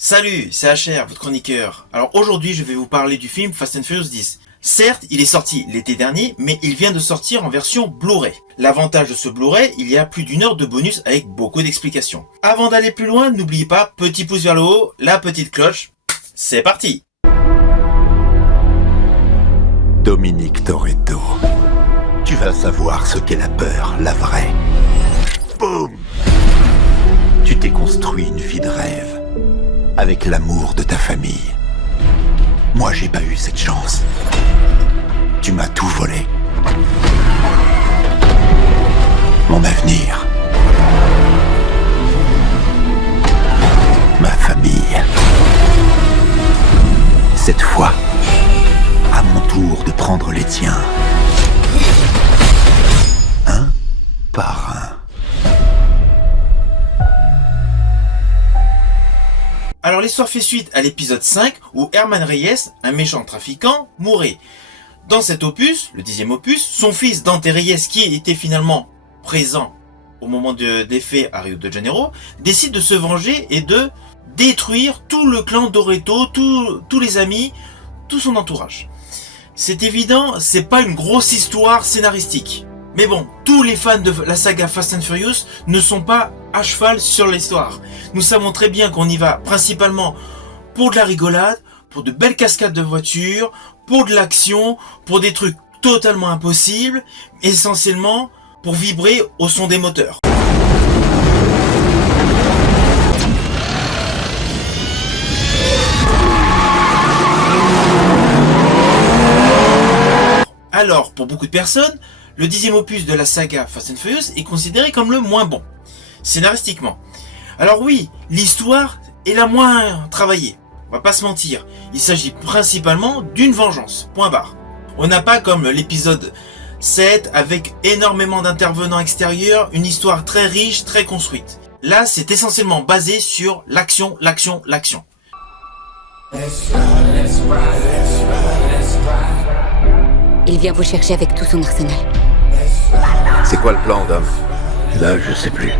Salut, c'est HR, votre chroniqueur. Alors aujourd'hui, je vais vous parler du film Fast and Furious 10. Certes, il est sorti l'été dernier, mais il vient de sortir en version Blu-ray. L'avantage de ce Blu-ray, il y a plus d'1 heure de bonus avec beaucoup d'explications. Avant d'aller plus loin, n'oubliez pas, petit pouce vers le haut, la petite cloche. C'est parti! Dominique Toretto, tu vas savoir ce qu'est la peur, la vraie. Boum! Tu t'es construit une vie de rêve, avec l'amour de ta famille. Moi, j'ai pas eu cette chance. Tu m'as tout volé. Mon avenir. Ma famille. Cette fois, à mon tour de prendre les tiens. Un par un. Alors l'histoire fait suite à l'épisode 5 où Herman Reyes, un méchant trafiquant, mourait. Dans cet opus, le 10e opus, son fils Dante Reyes, qui était finalement présent au moment des faits à Rio de Janeiro, décide de se venger et de détruire tout le clan Toretto, tous les amis, tout son entourage. C'est évident, c'est pas une grosse histoire scénaristique. Mais bon, tous les fans de la saga Fast and Furious ne sont pas à cheval sur l'histoire. Nous savons très bien qu'on y va principalement pour de la rigolade, pour de belles cascades de voitures, pour de l'action, pour des trucs totalement impossibles, essentiellement pour vibrer au son des moteurs. Alors, pour beaucoup de personnes, le 10e opus de la saga Fast and Furious est considéré comme le moins bon, scénaristiquement. Alors oui, l'histoire est la moins travaillée, on va pas se mentir. Il s'agit principalement d'une vengeance, point barre. On n'a pas comme l'épisode 7 avec énormément d'intervenants extérieurs, une histoire très riche, très construite. Là, c'est essentiellement basé sur l'action. Il vient vous chercher avec tout son arsenal. C'est quoi le plan, Dom? Là, je sais plus.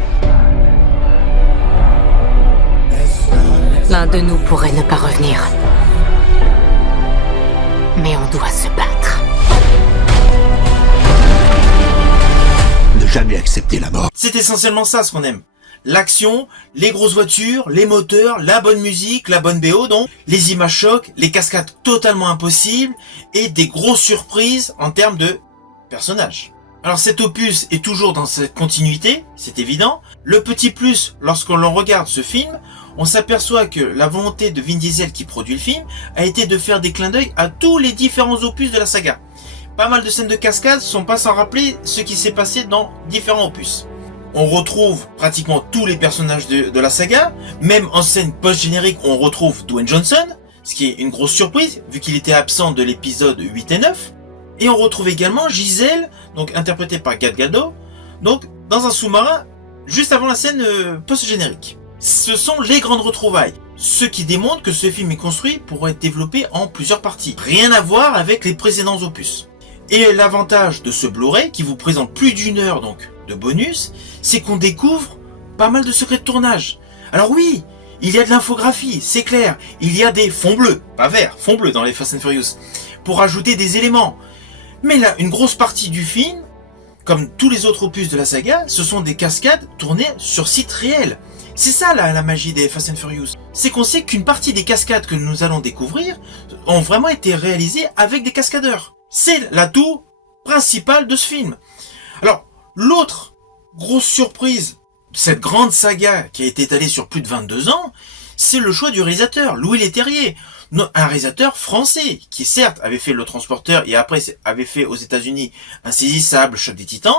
L'un de nous pourrait ne pas revenir. Mais on doit se battre. Ne jamais accepter la mort. C'est essentiellement ça ce qu'on aime. L'action, les grosses voitures, les moteurs, la bonne musique, la bonne BO donc, les images chocs, les cascades totalement impossibles et des grosses surprises en termes de personnages. Alors cet opus est toujours dans cette continuité, c'est évident. Le petit plus, lorsqu'on regarde ce film, on s'aperçoit que la volonté de Vin Diesel qui produit le film a été de faire des clins d'œil à tous les différents opus de la saga. Pas mal de scènes de cascade sont pas sans rappeler ce qui s'est passé dans différents opus. On retrouve pratiquement tous les personnages de la saga, même en scène post-générique on retrouve Dwayne Johnson, ce qui est une grosse surprise vu qu'il était absent de l'épisode 8 et 9. Et on retrouve également Giselle, donc interprétée par Gal Gadot, donc dans un sous-marin juste avant la scène post-générique. Ce sont les grandes retrouvailles, ce qui démontre que ce film est construit pour être développé en plusieurs parties. Rien à voir avec les précédents opus. Et l'avantage de ce Blu-ray, qui vous présente plus d'1 heure donc de bonus, c'est qu'on découvre pas mal de secrets de tournage. Alors oui, il y a de l'infographie, c'est clair, il y a des fonds bleus, pas verts, fonds bleus dans les Fast and Furious, pour ajouter des éléments. Mais là, une grosse partie du film, comme tous les autres opus de la saga, ce sont des cascades tournées sur site réel. C'est ça la magie des Fast and Furious. C'est qu'on sait qu'une partie des cascades que nous allons découvrir ont vraiment été réalisées avec des cascadeurs. C'est l'atout principal de ce film. Alors, l'autre grosse surprise de cette grande saga qui a été étalée sur plus de 22 ans, c'est le choix du réalisateur, Louis Leterrier. Un réalisateur français qui certes avait fait Le Transporteur et après avait fait aux États-Unis Insaisissable, Choc des Titans,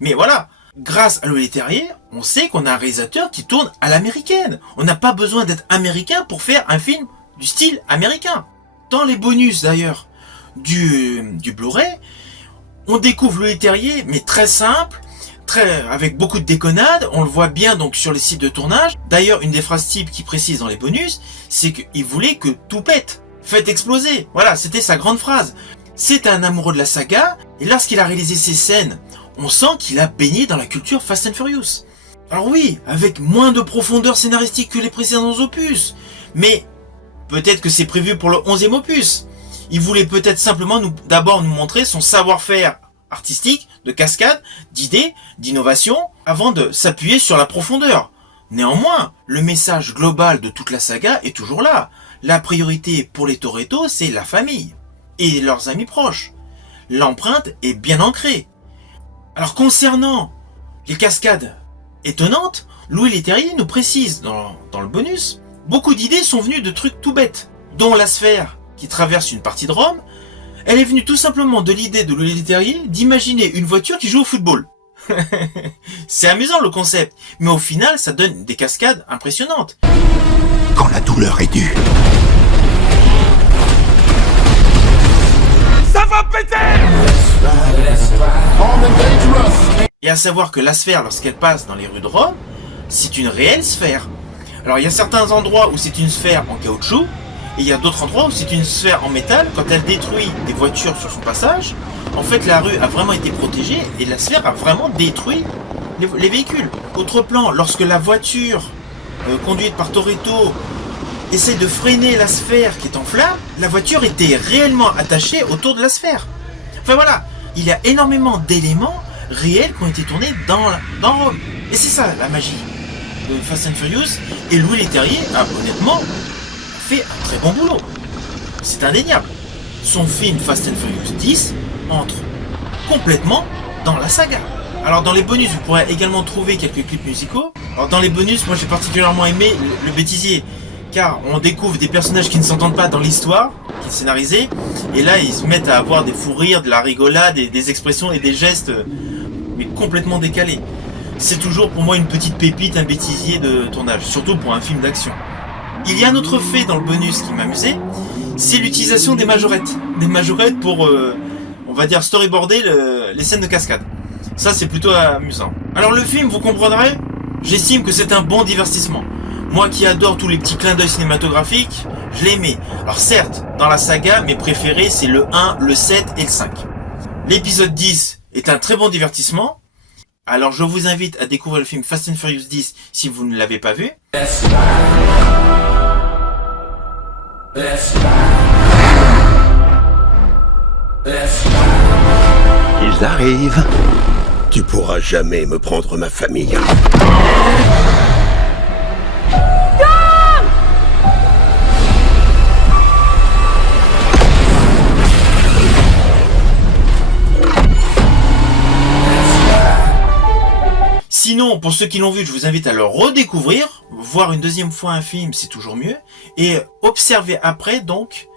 mais voilà, grâce à Louis Leterrier, on sait qu'on a un réalisateur qui tourne à l'américaine. On n'a pas besoin d'être américain pour faire un film du style américain. Dans les bonus d'ailleurs du Blu-ray, on découvre Louis Leterrier, mais très simple, avec beaucoup de déconnades, on le voit bien donc sur les sites de tournage. D'ailleurs, une des phrases types qui précise dans les bonus, c'est qu'il voulait que tout pète, faites exploser. Voilà, c'était sa grande phrase. C'est un amoureux de la saga, et lorsqu'il a réalisé ces scènes, on sent qu'il a baigné dans la culture Fast and Furious. Alors oui, avec moins de profondeur scénaristique que les précédents opus, Mais peut-être que c'est prévu pour le 11e opus. Il voulait peut-être simplement d'abord nous montrer son savoir-faire artistique, de cascade, d'idées, d'innovation, avant de s'appuyer sur la profondeur. Néanmoins, le message global de toute la saga est toujours là. La priorité pour les Toretto, c'est la famille et leurs amis proches. L'empreinte est bien ancrée. Alors concernant les cascades étonnantes, Louis Leterrier nous précise dans le bonus, beaucoup d'idées sont venues de trucs tout bêtes, dont la sphère qui traverse une partie de Rome. Elle est venue tout simplement de l'idée de Louis Leterrier d'imaginer une voiture qui joue au football. C'est amusant le concept, mais au final ça donne des cascades impressionnantes. Quand la douleur est due. Ça va péter! Et à savoir que la sphère, lorsqu'elle passe dans les rues de Rome, c'est une réelle sphère. Alors il y a certains endroits où c'est une sphère en caoutchouc, et il y a d'autres endroits où c'est une sphère en métal. Quand elle détruit des voitures sur son passage, en fait la rue a vraiment été protégée et la sphère a vraiment détruit les véhicules. Autre plan, lorsque la voiture conduite par Toretto essaie de freiner la sphère qui est en flammes, la voiture était réellement attachée autour de la sphère. Enfin voilà, il y a énormément d'éléments réels qui ont été tournés dans Rome. Et c'est ça la magie de Fast and Furious. Et Louis Leterrier a honnêtement fait un très bon boulot. C'est indéniable. Son film Fast and Furious 10 entre complètement dans la saga. Alors dans les bonus, vous pourrez également trouver quelques clips musicaux. Alors dans les bonus, moi j'ai particulièrement aimé le bêtisier, car on découvre des personnages qui ne s'entendent pas dans l'histoire, qui est scénarisée, et là ils se mettent à avoir des fous rires, de la rigolade, des expressions et des gestes, mais complètement décalés. C'est toujours pour moi une petite pépite, un bêtisier de tournage, surtout pour un film d'action. Il y a un autre fait dans le bonus qui m'amusait, c'est l'utilisation des majorettes. Des majorettes pour, on va dire, storyboarder les scènes de cascade. Ça, c'est plutôt amusant. Alors le film, vous comprendrez, j'estime que c'est un bon divertissement. Moi qui adore tous les petits clins d'œil cinématographiques, je l'ai aimé. Alors certes, dans la saga, mes préférés, c'est le 1, le 7 et le 5. L'épisode 10 est un très bon divertissement. Alors je vous invite à découvrir le film Fast and Furious 10 si vous ne l'avez pas vu. Ils arrivent. Tu pourras jamais me prendre ma famille. Sinon, pour ceux qui l'ont vu, je vous invite à le redécouvrir. Voir une deuxième fois un film, c'est toujours mieux. Et observer après, donc,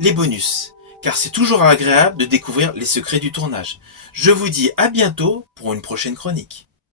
les bonus. Car c'est toujours agréable de découvrir les secrets du tournage. Je vous dis à bientôt pour une prochaine chronique.